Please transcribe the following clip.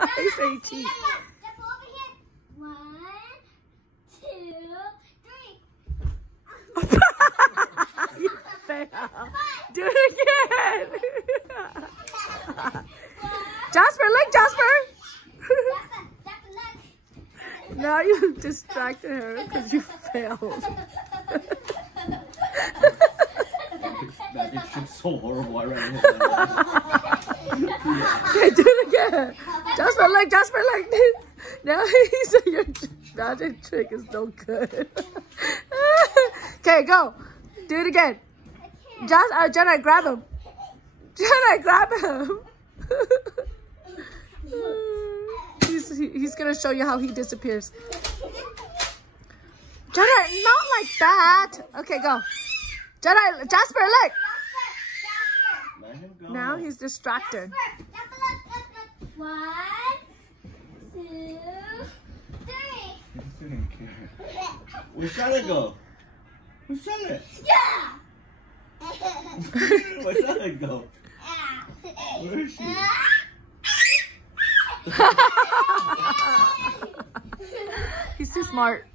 I say cheese. One, two, three. You fail. Do it again. Jasper, look, Jasper. Now you distracted her because you failed. That is so horrible. I ran ahead. Okay, do it again. Jasper, look, Jasper, look. Now he said your magic trick is no good. Okay, go. Do it again. Jedi, grab him. Jedi, grab him. He's gonna show you how he disappears. Jedi, not like that. Okay, go. Jedi, Jasper, look. Let him go. Now he's distracted. One, two, three. He didn't care. Where's Charlotte go? Where's Charlotte? Yeah. Where's Charlotte go? Where is she? He's too smart.